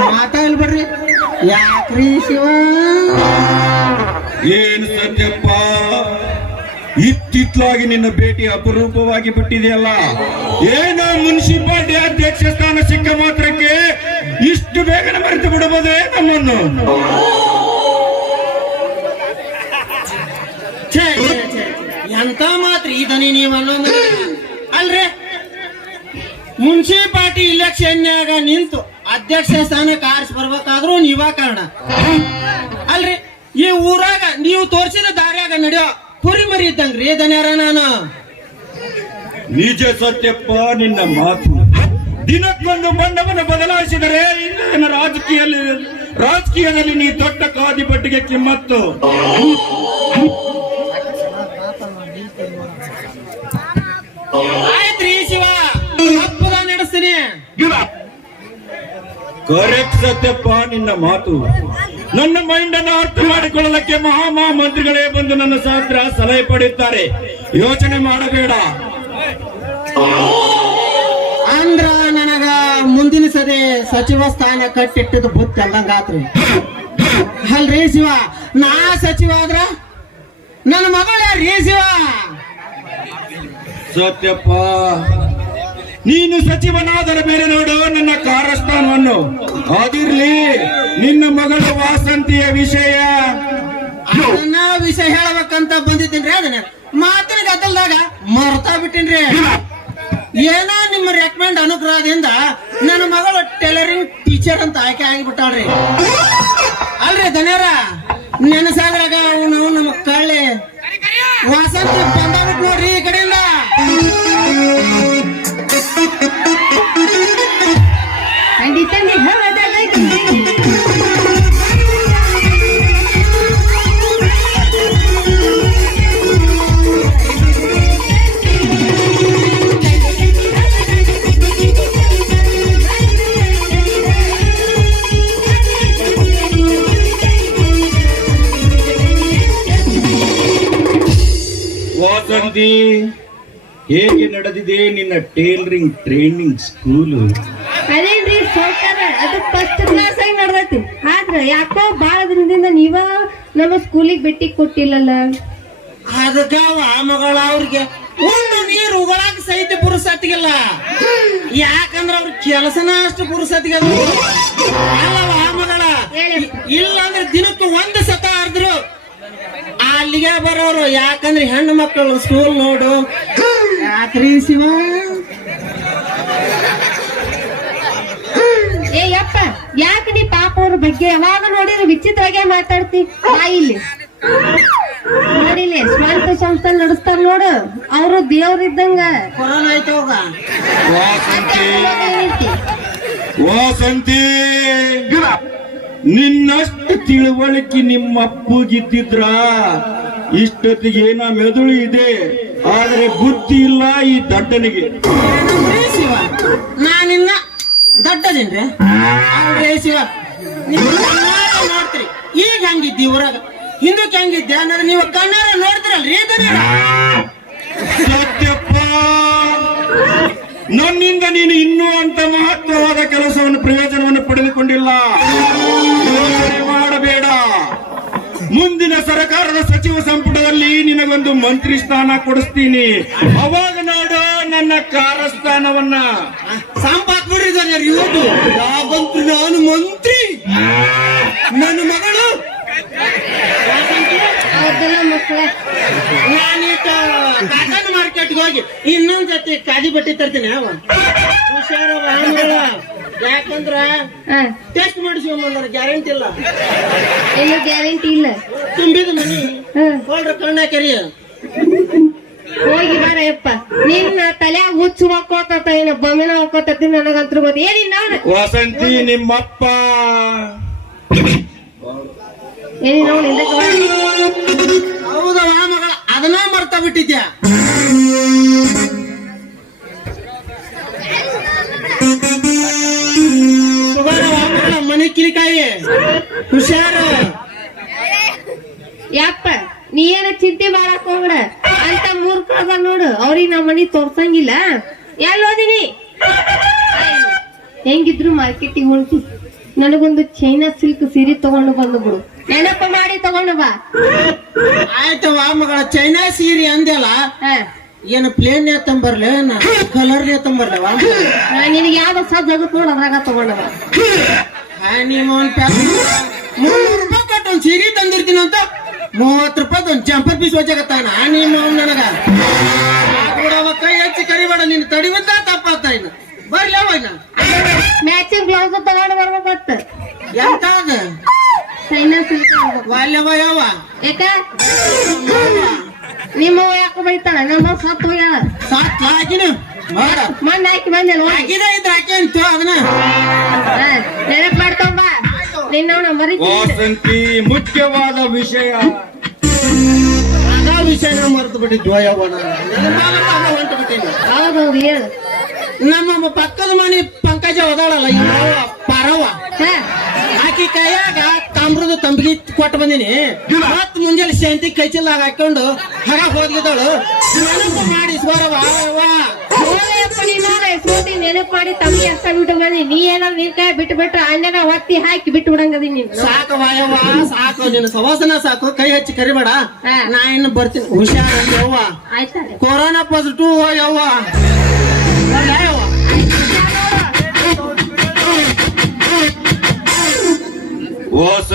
ಮಾತಾಡಲ್ ಬಿಡ್ರಿ. ಯಾಕ್ರಿ ಶಿವ? ಏನು ಸತ್ಯಪ್ಪ, ಇತ್ತಿತ್ತಲಾಗಿ ನಿನ್ನ ಭೇಟಿ ಅಪರೂಪವಾಗಿ ಬಿಟ್ಟಿದೆಯಲ್ಲ. ಏನೋ ಮುನ್ಸಿಪಾಲಿಟಿ ಅಧ್ಯಕ್ಷ ಸ್ಥಾನ ಸಿಕ್ಕ ಮಾತ್ರಕ್ಕೆ ಇಷ್ಟು ಬೇಗನೆ ಮರೆತು ಬಿಡಬಹುದೇ ನಮ್ಮನ್ನು? ಎಂತ ಮಾತ್ರ ಇದನಿ ನೀವು ಅನ್ನೋದು ಅಲ್ರಿ. ಮುನ್ಸಿಪಾಲಿಟಿ ಇಲೆಕ್ಷನ್ಯಾಗ ನಿಂತು ಅಧ್ಯಕ್ಷ ಸ್ಥಾನಕ್ಕೆ ಆರಿಸಿ ಬರ್ಬೇಕಾದ್ರೂ ನೀವ ಕಾರಣ ಅಲ್ರಿ. ಈ ಊರಾಗ ನೀವು ತೋರಿಸಿದ ದಾರಿಯಾಗ ನಡೆಯೋ ಕುರಿ ಮರಿ ಇದ್ದಂಗ್ರಿ ದನ್ಯಾರ ನಾನು. ನಿಜ ಸತ್ಯಪ್ಪ ನಿನ್ನ ಮಾತು. ದಿನಕ್ಕೊಂದು ಬಣ್ಣವನ್ನು ಬದಲಾಯಿಸಿದರೆ ಇಂದಿನ ರಾಜಕೀಯದಲ್ಲಿ ನೀ ದೊಡ್ಡ ಕಾದಿ ಬಟ್ಟಿಗೆ ಕಿಮ್ಮತ್ತು. ಆಯ್ತ್ರಿ ಶಿವ, ಹಬ್ಬದ ನಡೆಸ್ತೀನಿ. ಕರೆಕ್ಟ್ ಸತ್ಯಪ್ಪ ನಿನ್ನ ಮಾತು. ನನ್ನ ಮೈಂಡ್ ಅನ್ನು ಅರ್ಥ ಮಾಡಿಕೊಳ್ಳಲಿಕ್ಕೆ ಮಂತ್ರಿಗಳೇ ಬಂದು ನನ್ನ ಹತ್ರ ಸಲಹೆ ಪಡೆಯುತ್ತಾರೆ. ಯೋಚನೆ ಮಾಡಬೇಡ. ಅಂದ್ರ ನನಗ ಮುಂದಿನ ಸರಿ ಸಚಿವ ಸ್ಥಾನ ಕಟ್ಟಿಟ್ಟದ ಬುತ್ತಿ ಅಂದಂಗಾತ್ರಿ. ಅಲ್ರಿ ಶಿವ, ನಾ ಸಚಿವ ಆದ್ರ ನನ್ನ ಮಗಳ ಯಾರ್ರಿ ಶಿವ? ಸತ್ಯಪ್ಪ, ನೀನು ಸಚಿವನಾದರೆ ಬೇರೆ ನೋಡು ನನ್ನ ಕಾರಸ್ಥಾನವನ್ನು. ಅದಿರ್ಲಿ, ನಿನ್ನ ಮಗಳ ವಾಸಂತಿಯ ವಿಷಯ. ಅದನ್ನ ವಿಷಯ ಹೇಳಬೇಕಂತ ಬಂದಿದ್ದೀನ್ರಿ. ಅದನ್ನ ಮಾತಿನ ಗದ್ದಲ್ದಾಗ ಮರ್ತಾ ಬಿಟ್ಟಿನ್ರಿ. ಏನೋ ನಿಮ್ಮ ರೆಕಮೆಂಡ್ ಅನುಗ್ರಹದಿಂದ ನನ್ನ ಮಗಳು ಟೈಲರಿಂಗ್ ಟೀಚರ್ ಅಂತ ಆಯ್ಕೆ ಆಗಿಬಿಟ್ಟಾಳ್ರಿ. ಅಲ್ರಿ ಧನ್ಯರ ನೆನಸಾದ್ರಾಗ ಅವನು ನಮ್ಮ ಕಳ್ಳಿ ವಾಸಂತಿ ಬಂದಾಬಿಟ್ಟು ನೋಡ್ರಿ ಈ ಕಡೆಯಿಂದ. ವಾಸಂತಿ, ಹೇಗೆ ನಡೆದಿದೆ ನಿನ್ನ ಟೈಲರಿಂಗ್ ಟ್ರೈನಿಂಗ್ ಸ್ಕೂಲು? ಅದೇನ್ರಿ ಸೌಕರ್ಯ, ಅದು ಫಸ್ಟ್ ಕ್ಲಾಸ್ ಆಗಿ ನಡೆದೈತಿ. ಆದ್ರ ಯಾಕೋ ಬಾಳ ದಿನದಿಂದ ನೀವ ನಮ್ಮ ಸ್ಕೂಲಿಗೆ ಭೇಟಿ ಕೊಟ್ಟಿಲ್ಲಲ್ಲ. ಅದಕ್ಕ ಮಗಳ ಅವ್ರಿಗೆ ಒಂದು ನೀರು ಉಗಳಾಕ ಸಹಿತ ಪುರುಸತ್ತಿಗಿಲ್ಲ. ಯಾಕಂದ್ರ ಅವ್ರ ಕೆಲಸನ ಅಷ್ಟು ಪುರುಸತ್ತಿಗೆ ಅಲ್ಲವ ಮಗಳ. ಇಲ್ಲ ಅಂದ್ರೆ ದಿನಕ್ಕೂ ಒಂದು ಸತ ಆದ್ರು ಅಲ್ಲಿಗೆ ಬರೋರು. ಯಾಕಂದ್ರೆ ಹೆಣ್ಣು ಮಕ್ಕಳು ಸ್ಕೂಲ್ ನೋಡು. ಯಾಕ್ರಿ ಶಿವ? ಏ ಯಪ್ಪ, ಯಾಕೆ ನೀ ಪಾಪ ಅವ್ರ ಬಗ್ಗೆ ಯಾವಾಗ ನೋಡಿದ್ರೆ ವಿಚಿತ್ರವಾಗಿ ಮಾತಾಡ್ತಿ? ಇಲ್ಲಿ ನೋಡಿಲಿ ಸ್ವಂತ ಸಂಸ್ಥೆ ನಡೆಸ್ತಾರ ನೋಡು, ಅವರು ದೇವ್ರಿದ್ದಂಗ. ಕೊರೋನಾ ಆಯ್ತು ಹೋಗ. ವಾಸಂತಿ, ನಿನ್ನಷ್ಟು ತಿಳುವಳಿಕೆ ನಿಮ್ಮ ಅಪ್ಪಗಿದ್ದಿದ್ರ ಇಷ್ಟೊತ್ತಿಗೆ ಏನ ಮೆದುಳು ಇದೆ, ಆದ್ರೆ ಬುದ್ಧಿ ಇಲ್ಲ ಈ ದಡ್ಡನಿಗೆ. ಶಿವ, ನಾನಿನ್ನ ದಡ್ಡದೇನ್ರಿ? ಅವ್ರೇ ಶಿವ, ನೀವು ನೋಡ್ತೀರಿ ಈಗ ಹಂಗಿದ್ದಿ ಊರಾಗ, ಹಿಂದಕ್ಕೆ ಹೆಂಗಿದ್ದೆ ಅನ್ನೋದು ನೀವು ಕಣ್ಣಾರ ನೋಡ್ತಿರಲ್ರಿ. ಸತ್ಯಪ್ಪ, ನನ್ನಿಂದ ನೀನು ಇನ್ನೂ ಅಂತ ಮಹತ್ವವಾದ ಕೆಲಸವನ್ನು ಪ್ರಯೋಜನವನ್ನು ಪಡೆದುಕೊಂಡಿಲ್ಲ. ಯೋಚನೆ ಮಾಡಬೇಡ. ಮುಂದಿನ ಸರ್ಕಾರದ ಸಚಿವ ಸಂಪುಟದಲ್ಲಿ ನಿನಗೊಂದು ಮಂತ್ರಿ ಸ್ಥಾನ ಕೊಡಿಸ್ತೀನಿ. ಅವಾಗ ನೋಡು ನನ್ನ ಕಾರಸ್ಥಾನವನ್ನ. ಸಂಪಾತ್ ಬಿಡಿದ್ದಾರೆ ಇವತ್ತು ಯಾವಂತ್ರಿ ನಾನು ಮಂತ್ರಿ, ನನ್ನ ಮಗಳು ನಾನೀಗ ಕಾಟನ್ ಮಾರ್ಕೆಟ್ಗೆ ಹೋಗಿ ಇನ್ನೊಂದ್ ಜೊತೆ ಕಾದಿ ಬಟ್ಟೆ ತರ್ತೀನಿ. ಹುಷಾರ, ಯಾಕಂದ್ರ ಟೆಸ್ಟ್ ಮಾಡಿಸ್ಕೊಂಬಂದ್ರ ಗ್ಯಾರಂಟಿ ಇಲ್ಲ. ಏನು ಗ್ಯಾರಂಟಿ ಇಲ್ಲ? ತುಂಬಿದ ಮನಿ ಹೊಳ್ರ ಕಣ್ಣಾಕರಿ ಹೋಗಿ ಬಾರಯ್ಯಪ್ಪ. ನಿನ್ನ ತಲೆಯಾಗ ಹುಚ್ಚು ಹಾಕೋತ ಏನ ಬೊಮ್ಮಿನ ಹಾಕೋತಿ ನನಗಂತ್ರ ಗೊತ್ತ. ಏನಿಲ್ಲ ವಸಂತಿ, ನಿಮ್ಮಪ್ಪ ಏನಿ ನೋಡಿ. ಹೌದವ ಮಗಳ, ಅದನ್ನ ಮರ್ತಾ ಬಿಟ್ಟಿದ್ಯಾ? ಮನೆ ಕಿಲಿಕಾಯಿ ಹುಷಾರ. ಯಪ್ಪ, ನೀ ಏನ ಚಿಂತೆ ಮಾಡಕ್ ಹೋಗ್ಬೇಡ. ಅಂತ ಮೂರ್ಖದ ನೋಡು, ಅವ್ರಿಗೆ ನಮ್ಮ ಮನಿ ತೋರ್ಸಂಗಿಲ್ಲ. ಎಲ್ಲಿ ಹೋದಿನಿ? ಹೆಂಗಿದ್ರು ಮಾರ್ಕೆಟಿಗೆ ಹೊಂಟಿ ನನಗೊಂದು ಚೈನಾ ಸಿಲ್ಕ್ ಸೀರೆ ತಗೊಂಡು ಬಂದು ಬಿಡು, ನೆನಪ ಮಾಡಿ ತಗೊಂಡು ಬಾ. ಆಯ್ತವ ಮಗಳ ಚೈನಾ ಸೀರೆ ಅಂದೆಲ್ಲ ಹಾ. ಏನು ಪ್ಲೇನ್ ತಂಬರ್ಲೆ ಕಲರ್ ತಂಬರ್ಲವ ನಿನಗೆ ಯಾವ್ದು ಸಜ್ಜ ಆಗುತ್ತೆ ನೋಡು ಅದ್ರಾಗ ತಗೊಂಡು ಬಾ. ನಿಮ್ಮ ₹300 ಕೊಟ್ಟು ಒಂದ್ ಸೀರೆ ತಂದಿರ್ತೀನಿ ಅಂತ ₹30 ಒಂದ್ ಜಂಪರ್ ಪೀಸ್ ವಜಾಗತ್ತಾನ ನಿಮ್ಮ ನನಗ ಕೈ ಹಚ್ಚಿ ಕರಿಬೇಡ ನಿನ್ ತಡಿವಂತ ತಪ್ಪಾತ ಇನ್ನು ಬರ್ಲಿ ಅವ ಇನ್ನ ಮ್ಯಾಚಿಂಗ್ ಬ್ಲೌಸ್ ತಗೊಂಡು ಬರ್ಬೇಕತ್ತ. ಎಂತ ಅದ ಚೈನಾ ಸಿಲ್ಕ್ ವಾಲ್ಯವ ಯಾವ ಯಾಕ ನಿಮ್ಮ ಯಾಕೆ ಬೈತಾಳ? ನಮ್ಮ ಸತ್ತು ಹೋಗ್ಯಾಳ. ಸಾತ್ ಹಾಕಿನ ಮಾಡ ಮಣ್ಣು ಹಾಕಿ ಬಂದೆ ನೋಡಿ. ಹಾಕಿದ ಇದ್ರ ಹಾಕಿ ಅಂತ ಅದನ್ನ ನೆನಪು ಮಾಡ್ಕೊಂಬ ನಿನ್ನ ಮರಿ. ವಾಸಂತಿ ಮುಖ್ಯವಾದ ವಿಷಯ ಅದ ವಿಷಯನ ಮರೆತು ಬಿಟ್ಟಿದ್ವ ಯಾವ ಹೊಂಟು ಬಿಟ್ಟಿನಿ. ಹೌದೌದು ಹೇಳು. ನಮ್ಮ ಪಕ್ಕದ ಮನೆ ಪಂಕಜ ಓದಾಳಲ್ಲ ಪಾರವ್ವ ಹಾ. ಆಕಿ ಕೈಯಾಗ ತಾಮ್ರದ ತಂಬಿಗೆ ಕೊಟ್ಟು ಬಂದಿನಿ. ಮತ್ ಮುಂಜಾನೆ ಶಾಂತಿ ಕೈ ಚೀಲದಾಗ ಹಾಕೊಂಡು ಹೊರ ಹೋಗಿದ್ದಳು ನೆನಪು ಮಾಡಿ ಸ್ವರವ ಹೋಗಯ್ಯಪ್ಪ ನೀನು ಸೋತಿ ನೆನಪು ಮಾಡಿ ತಮ್ಗೆ ಅಷ್ಟ ಬಿಟ್ಟು ಬಂದಿ. ನೀ ಏನಾರ ನಿನ್ ಕೈ ಬಿಟ್ಟು ಬಿಟ್ರೆ ಅಣ್ಣನ ಒತ್ತಿ ಹಾಕಿ ಬಿಟ್ಟು ಬಿಡಂಗದಿ ನೀನು. ಸಾಕು ವಾಯವ್ವ ಸಾಕು ನಿನ್ನ ಸವಾಸನ ಸಾಕು ಕೈ ಹಚ್ಚಿ ಕರಿಬೇಡ. ಹಾ. ನಾ ಇನ್ನು ಬರ್ತೀನಿ ಹುಷಾರ್ ಯವ್ವ. ಆಯ್ತಾ ಕೊರೋನಾ ಪಾಸಿಟಿವ್ ಯವ್ವ. ವಾಸ